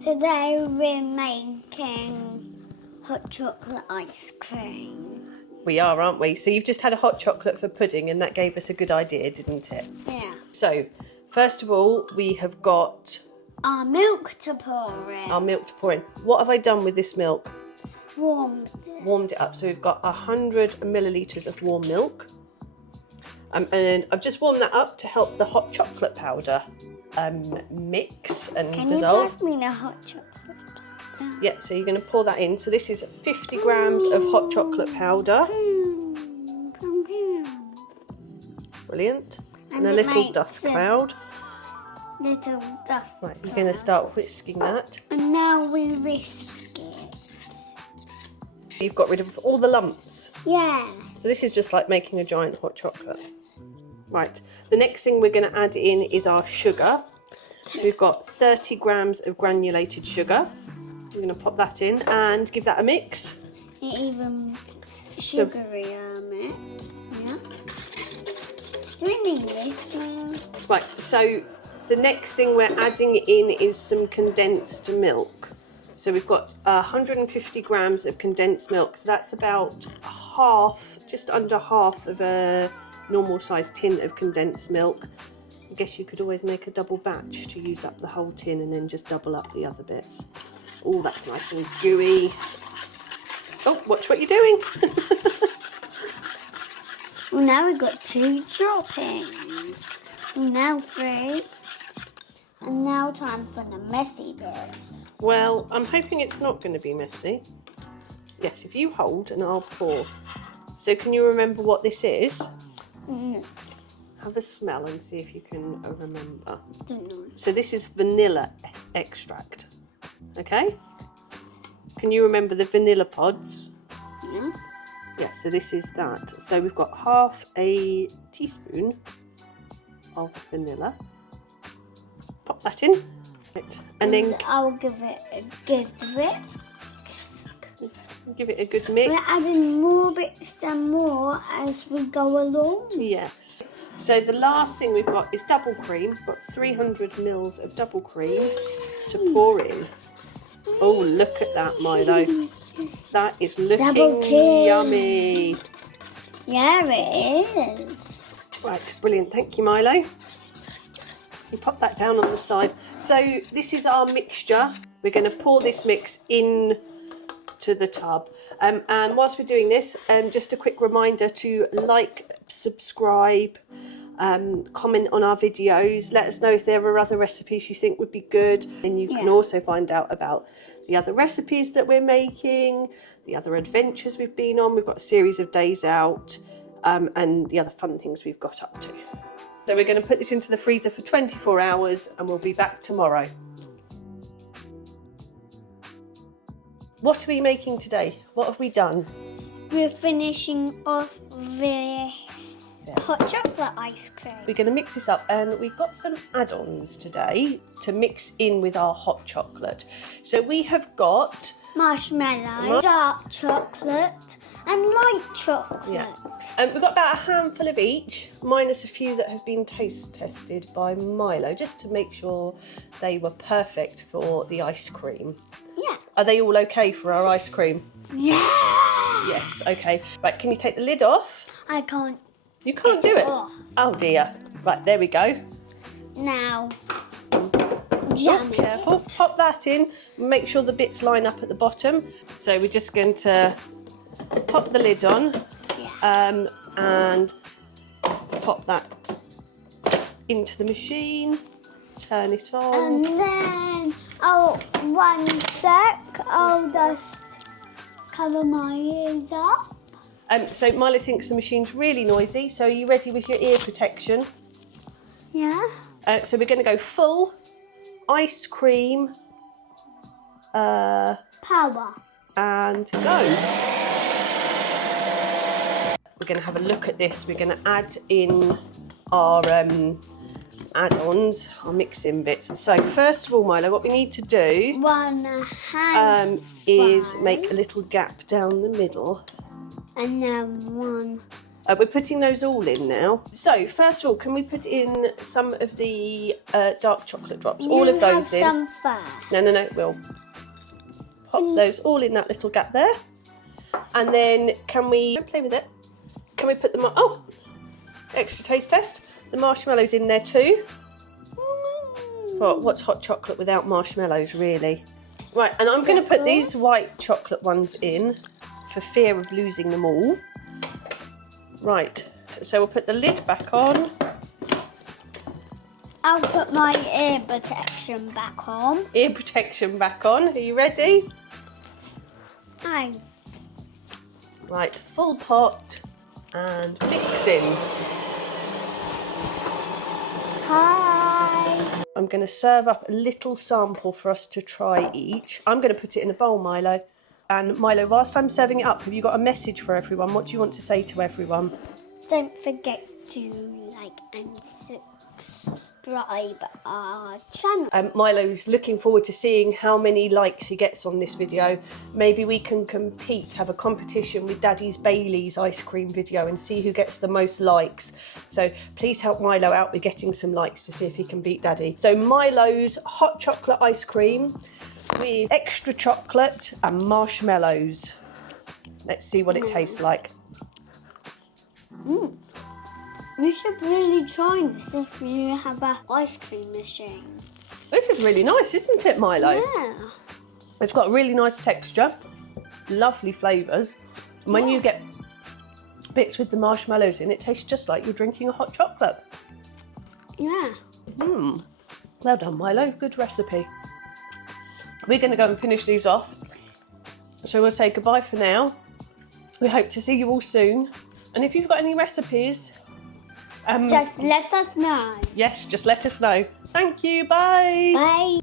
Today we're making hot chocolate ice cream. We are, aren't we? So you've just had a hot chocolate for pudding and that gave us a good idea, didn't it? Yeah. So, first of all, we have got... our milk to pour in. Our milk to pour in. What have I done with this milk? Warmed it. Warmed it up. So we've got 100 millilitres of warm milk. And I've just warmed that up to help the hot chocolate powder mix and dissolve. Can you pass me the hot chocolate? Yeah, so you're going to pour that in. So this is 50 grams of hot chocolate powder. Brilliant. And a little dust cloud. Little dust Right, you're going to start whisking that. And now we whisk it. You've got rid of all the lumps. Yeah. So this is just like making a giant hot chocolate. Right, the next thing we're going to add in is our sugar. We've got 30 grams of granulated sugar. We're going to pop that in and give that a mix. Even sugary mix. Yeah. Do we need this? Right, so the next thing we're adding in is some condensed milk. So we've got 150 grams of condensed milk. So that's about half, just under half of a normal sized tin of condensed milk. I guess you could always make a double batch to use up the whole tin and then just double up the other bits. Oh, that's nice and gooey. Oh, watch what you're doing. Well, now we've got 2 droppings. Now 3. And now time for the messy bit. Well, I'm hoping it's not going to be messy. Yes, if you hold and I'll pour. So can you remember what this is? No. Have a smell and see if you can remember. Don't know. So this is vanilla extract. Okay? Can you remember the vanilla pods? Yeah. Yeah, so this is that. So we've got half a teaspoon of vanilla. Pop that in. Right. And then I'll give it a good mix. give it a good mix. We're adding more bits and more as we go along. Yes. So the last thing we've got is double cream. We've got 300 mils of double cream to pour in. Oh, look at that, Milo. That is looking yummy. Yeah, it is. Right, brilliant. Thank you, Milo. You pop that down on the side. So this is our mixture. We're going to pour this mix in to the tub. And whilst we're doing this, just a quick reminder to like, subscribe, comment on our videos. Let us know if there are other recipes you think would be good. And you can also find out about the other recipes that we're making, the other adventures we've been on. We've got a series of days out and the other fun things we've got up to. So we're going to put this into the freezer for 24 hours and we'll be back tomorrow. What are we making today? What have we done? We're finishing off this hot chocolate ice cream. We're going to mix this up and we've got some add-ons today to mix in with our hot chocolate. So we have got marshmallows, dark chocolate and light chocolate. Yeah. We've got about a handful of each, minus a few that have been taste tested by Milo, just to make sure they were perfect for the ice cream. Yeah. Are they all okay for our ice cream? Yeah. Yes, okay. Right, can you take the lid off? I can't. You can't do it? Off. Oh dear. Right, there we go. Now, jam Careful. it. Pop that in. Make sure the bits line up at the bottom. So we're just going to pop the lid on and pop that into the machine. Turn it on. And then, one sec, I'll just cover my ears up. So Milo thinks the machine's really noisy. So are you ready with your ear protection? Yeah. So we're going to go full ice cream. Power. And go. We're going to have a look at this. We're going to add in our add-ons, our mixing bits. So first of all, Milo, what we need to do is make a little gap down the middle. And then 1, We're putting those all in now. So first of all, can we put in some of the dark chocolate drops? All of those in. Some first. No. We'll pop those all in that little gap there. And then can we play with it? Can we put them on? Oh, extra taste test. The marshmallows in there too. What's hot chocolate without marshmallows, really? Right, and I'm going to put these white chocolate ones in for fear of losing them all. Right, so we'll put the lid back on. I'll put my ear protection back on. Ear protection back on. Are you ready? Aye. Right, full pot and mixing. Hi. I'm going to serve up a little sample for us to try each. I'm going to put it in a bowl, Milo. And Milo, whilst I'm serving it up, have you got a message for everyone? What do you want to say to everyone? Don't forget to like and subscribe our channel. Milo's looking forward to seeing how many likes he gets on this video. Maybe we can compete, have a competition with Daddy's Bailey's ice cream video and see who gets the most likes. So please help Milo out with getting some likes to see if he can beat Daddy. So Milo's hot chocolate ice cream with extra chocolate and marshmallows. Let's see what it tastes like. You should really try this if you have an ice cream machine. This is really nice, isn't it, Milo? Yeah. It's got a really nice texture, lovely flavours. And when you get bits with the marshmallows in, it tastes just like you're drinking a hot chocolate. Yeah. Well done, Milo. Good recipe. We're going to go and finish these off. So we'll say goodbye for now. We hope to see you all soon. And if you've got any recipes, just let us know. yes, just let us know. Thank you. Bye. Bye.